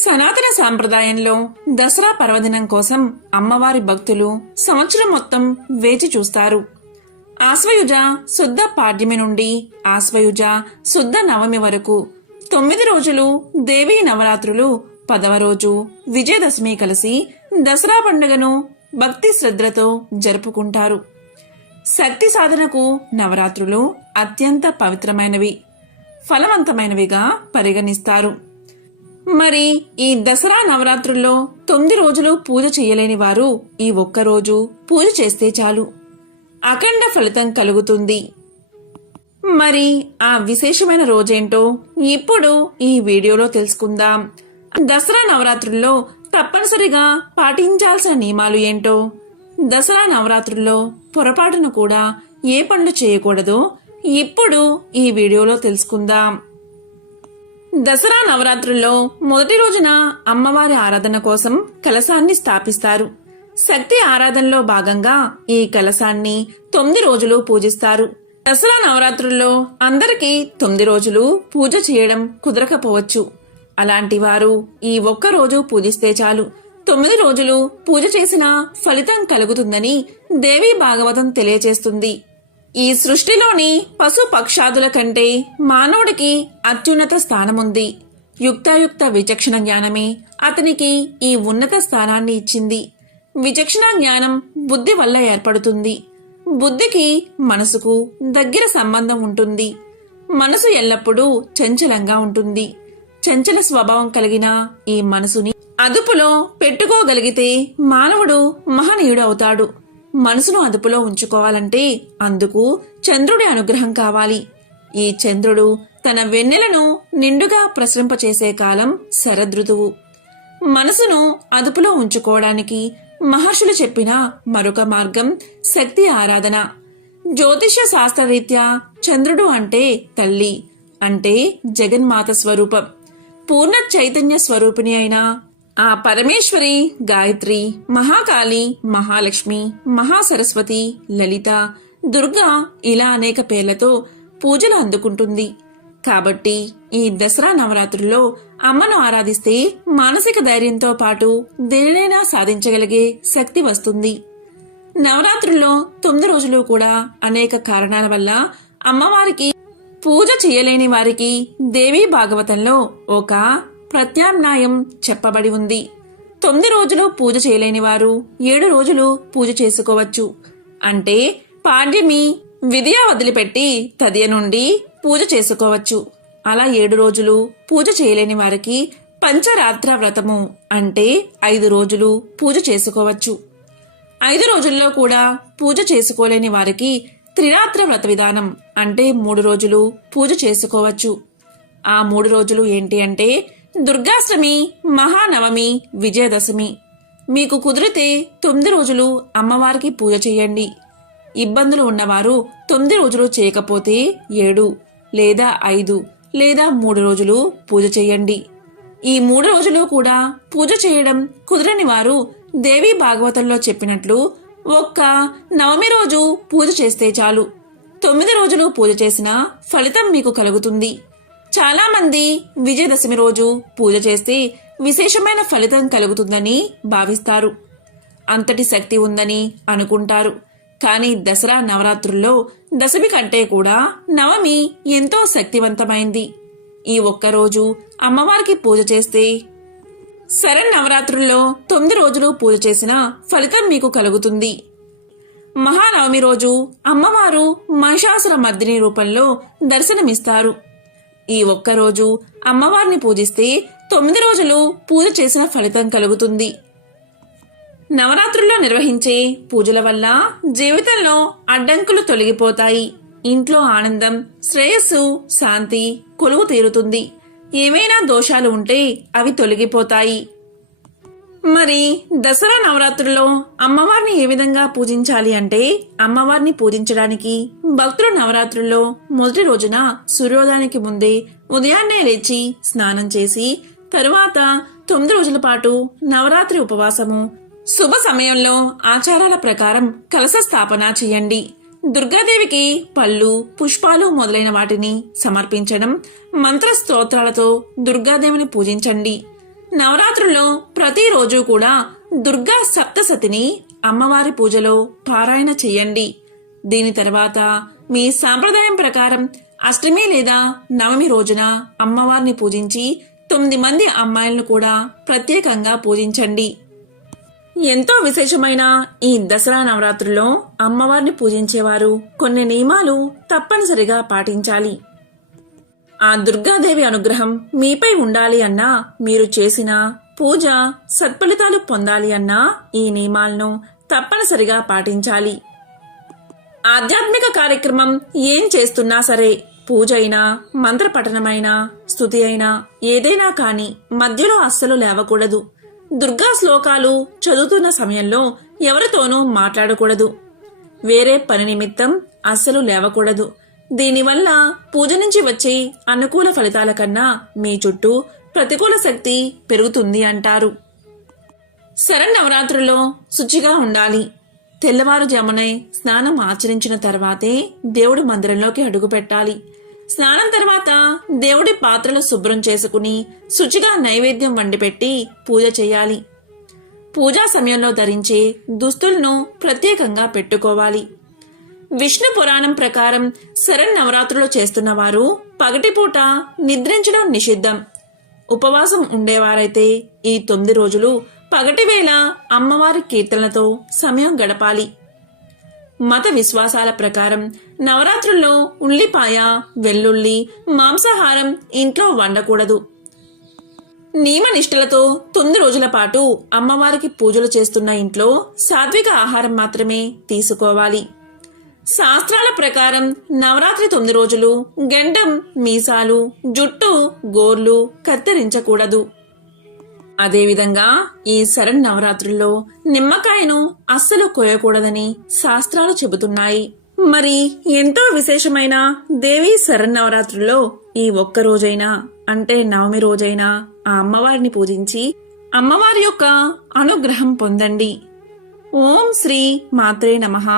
సనాతన సాంప్రదాయంలో దసరా పర్వదినం కోసం అమ్మవారి భక్తులు సంవత్సరం మొత్తం వేచి చూస్తారు. ఆశ్వయుజ శుద్ధ పాడ్యమి నుండి ఆశ్వయుజ శుద్ధ నవమి వరకు 9 రోజులు దేవీ నవరాత్రులు, 10వ రోజు విజయదశమి కలిసి దసరా పండుగను భక్తి శ్రద్ధలతో జరుపుకుంటారు. శక్తి సాధనకు నవరాత్రులు అత్యంత పవిత్రమైనవి, ఫలవంతమైనవిగా పరిగణిస్తారు. మరి ఈ దసరా నవరాత్రుల్లో 9 రోజులు పూజ చేయలేని వారు ఈ ఒక్కరోజు పూజ చేస్తే చాలు, అఖండ ఫలితం కలుగుతుంది. మరి ఆ విశేషమైన రోజేంటో ఇప్పుడు ఈ వీడియోలో తెలుసుకుందాం. దసరా నవరాత్రుల్లో తప్పనిసరిగా పాటించాల్సిన నియమాలు ఏంటో, దసరా నవరాత్రుల్లో పొరపాటును కూడా ఏ పనులు చేయకూడదో ఇప్పుడు ఈ వీడియోలో తెలుసుకుందాం. దసరా నవరాత్రుల్లో మొదటి రోజున అమ్మవారి ఆరాధన కోసం కలశాన్ని స్థాపిస్తారు. శక్తి ఆరాధనలో భాగంగా ఈ కలశాన్ని 9 రోజులు పూజిస్తారు. దసరా నవరాత్రుల్లో అందరికీ 9 రోజులు పూజ చేయడం కుదరకపోవచ్చు. అలాంటి వారు ఈ ఒక్క రోజు పూజిస్తే చాలు, 9 రోజులు పూజ చేసిన ఫలితం కలుగుతుందని దేవీ భాగవతం తెలియజేస్తుంది. ఈ సృష్టిలోని పశు పక్షాదుల కంటే మానవుడికి అత్యున్నత స్థానముంది. యుక్తాయుక్త విచక్షణ జ్ఞానమే అతనికి ఈ ఉన్నత స్థానాన్ని ఇచ్చింది. విచక్షణ జ్ఞానం బుద్ధి వల్ల ఏర్పడుతుంది. బుద్ధికి మనసుకు దగ్గర సంబంధం ఉంటుంది. మనసు ఎల్లప్పుడూ చంచలంగా ఉంటుంది. చంచల స్వభావం కలిగిన ఈ మనసుని అదుపులో పెట్టుకోగలిగితే మానవుడు మహనీయుడు అవుతాడు. మనసును అదుపులో ఉంచుకోవాలంటే అందుకు చంద్రుడి అనుగ్రహం కావాలి. ఈ చంద్రుడు తన వెన్నెలను నిండుగా ప్రసరింపచేసే కాలం శరదృతువు. మనసును అదుపులో ఉంచుకోవడానికి మహర్షులు చెప్పిన మరొక మార్గం శక్తి ఆరాధన. జ్యోతిష శాస్త్రరీత్యా చంద్రుడు అంటే తల్లి, అంటే జగన్మాత స్వరూపం. పూర్ణ చైతన్య స్వరూపిణి అయిన ఆ పరమేశ్వరి గాయత్రి, మహాకాళి, మహాలక్ష్మి, మహాసరస్వతి, లలిత, దుర్గా ఇలా అనేక పేర్లతో పూజలు అందుకుంటుంది. కాబట్టి ఈ దసరా నవరాత్రుల్లో అమ్మను ఆరాధిస్తే మానసిక ధైర్యంతో పాటు దేనినైనా సాధించగలిగే శక్తి వస్తుంది. నవరాత్రుల్లో 9 రోజులు కూడా అనేక కారణాల వల్ల అమ్మవారికి పూజ చేయలేని వారికి దేవీ భాగవతంలో ఒక ప్రత్యామ్నాయం చెప్పబడి ఉంది. 9 రోజులు పూజ చేయలేని వారు 7 రోజులు పూజ చేసుకోవచ్చు. అంటే పాడ్యమి విధియ వదిలిపెట్టి తదియ నుండి పూజ చేసుకోవచ్చు. అలా 7 రోజులు పూజ చేయలేని వారికి పంచరాత్ర వ్రతము అంటే 5 రోజులు పూజ చేసుకోవచ్చు. 5 రోజుల్లో కూడా పూజ చేసుకోలేని వారికి త్రిరాత్ర వ్రత విధానం అంటే 3 రోజులు పూజ చేసుకోవచ్చు. ఆ 3 రోజులు ఏంటి అంటే దుర్గాష్టమి, మహానవమి, విజయదశమి. మీకు కుదిరితే 9 రోజులు అమ్మవారికి పూజ చేయండి. ఇబ్బందులు ఉన్నవారు 9 రోజులు చేయకపోతే 7 లేదా 5 లేదా 3 రోజులు పూజ చేయండి. ఈ 3 రోజులు కూడా పూజ చేయడం కుదరని వారు దేవీ భాగవతంలో చెప్పినట్లు ఒక్క నవమి రోజు పూజ చేస్తే చాలు. 9 రోజులు పూజ చేసినా ఫలితం మీకు కలుగుతుంది. చాలా మంది విజయదశమి రోజు పూజ చేస్తే విశేషమైన ఫలితం కలుగుతుందని భావిస్తారు, అంతటి శక్తి ఉందని అనుకుంటారు. కానీ దసరా నవరాత్రుల్లో దశమి కంటే కూడా నవమి ఎంతో శక్తివంతమైంది. ఈ ఒక్కరోజు అమ్మవారికి పూజ చేస్తే శరన్నవరాత్రుల్లో 9 రోజులు పూజ చేసిన ఫలితం మీకు కలుగుతుంది. మహానవమి రోజు అమ్మవారు మహిషాసుర మర్దిని రూపంలో దర్శనమిస్తారు. ఈ ఒక్కరోజు అమ్మవారిని పూజిస్తే 9 రోజులు పూజ చేసిన ఫలితం కలుగుతుంది. నవరాత్రుల్లో నిర్వహించే పూజల వల్ల జీవితంలో అడ్డంకులు తొలగిపోతాయి. ఇంట్లో ఆనందం, శ్రేయస్సు, శాంతి కొలువు తీరుతుంది. ఏమైనా దోషాలు ఉంటే అవి తొలగిపోతాయి. మరి దసరా నవరాత్రుల్లో అమ్మవారిని ఏ విధంగా పూజించాలి అంటే, అమ్మవారిని పూజించడానికి భక్తులు నవరాత్రుల్లో మొదటి రోజున సూర్యోదయానికి ముందే ఉదయాన్నే లేచి స్నానం చేసి తరువాత 9 రోజుల పాటు నవరాత్రి ఉపవాసము, శుభ సమయంలో ఆచారాల ప్రకారం కలశ స్థాపన చేయండి. దుర్గాదేవికి పళ్ళు, పుష్పాలు మొదలైన వాటిని సమర్పించడం, మంత్ర స్తోత్రాలతో దుర్గాదేవిని పూజించండి. నవరాత్రుల్లో ప్రతిరోజు కూడా దుర్గా సప్తసతిని అమ్మవారి పూజలో పారాయణ చెయ్యండి. దీని తర్వాత మీ సాంప్రదాయం ప్రకారం అష్టమి లేదా నవమి రోజున అమ్మవారిని పూజించి 9 మంది అమ్మాయిలను కూడా ప్రత్యేకంగా పూజించండి. ఎంతో విశేషమైన ఈ దసరా నవరాత్రుల్లో అమ్మవారిని పూజించేవారు కొన్ని నియమాలు తప్పనిసరిగా పాటించాలి. ఆ దుర్గాదేవి అనుగ్రహం మీపై ఉండాలి అన్నా, మీరు చేసిన పూజ సత్ఫలితాలు పొందాలి అన్నా ఈ నియమాలను తప్పనిసరిగా పాటించాలి. ఆధ్యాత్మిక కార్యక్రమం ఏం చేస్తున్నా సరే, పూజ అయినా, మంత్రపఠనమైనా, స్తుతి అయినా ఏదైనా కాని మధ్యలో అస్సలు లేవకూడదు. దుర్గా శ్లోకాలు చదువుతున్న సమయంలో ఎవరితోనూ మాట్లాడకూడదు. వేరే పని నిమిత్తం అస్సలు లేవకూడదు. దీనివల్ల పూజ నుంచి వచ్చే అనుకూల ఫలితాల కన్నా మీ చుట్టూ ప్రతికూల శక్తి పెరుగుతుంది అంటారు. శరన్నవరాత్రుల్లో శుచిగా ఉండాలి. తెల్లవారుజామునే స్నానం ఆచరించిన తర్వాతే దేవుడి మందిరంలోకి అడుగు పెట్టాలి. స్నానం తర్వాత దేవుడి పాత్రలు శుభ్రం చేసుకుని శుచిగా నైవేద్యం వండిపెట్టి పూజ చేయాలి. పూజా సమయంలో ధరించే దుస్తులను ప్రత్యేకంగా పెట్టుకోవాలి. విష్ణు పురాణం ప్రకారం శరన్నవరాత్రులు చేస్తున్న వారు పగటిపూట నిద్రించడం నిషిద్ధం. ఉపవాసం ఉండేవారైతే ఈ 9 రోజులు పగటివేళ అమ్మవారి కీర్తనలతో సమయం గడపాలి. మత విశ్వాసాల ప్రకారం నవరాత్రుల్లో ఉల్లిపాయ, వెల్లుల్లి, మాంసాహారం ఇంట్లో వండకూడదు. నియమనిష్టలతో 9 రోజుల పాటు అమ్మవారికి పూజలు చేస్తున్న ఇంట్లో సాత్విక ఆహారం మాత్రమే తీసుకోవాలి. శాస్త్రాల ప్రకారం నవరాత్రి 9 రోజులు గెండం, మీసాలు, జుట్టు, గోర్లు కత్తిరించకూడదు. అదేవిధంగా ఈ శరన్నవరాత్రుల్లో నిమ్మకాయను అస్సలు కోయకూడదని శాస్త్రాలు చెబుతున్నాయి. మరి ఎంతో విశేషమైన దేవీ శరన్నవరాత్రుల్లో ఈ ఒక్క రోజైనా, అంటే నవమి రోజైనా ఆ అమ్మవారిని పూజించి అమ్మవారి యొక్క అనుగ్రహం పొందండి. ఓం శ్రీ మాత్రే నమః.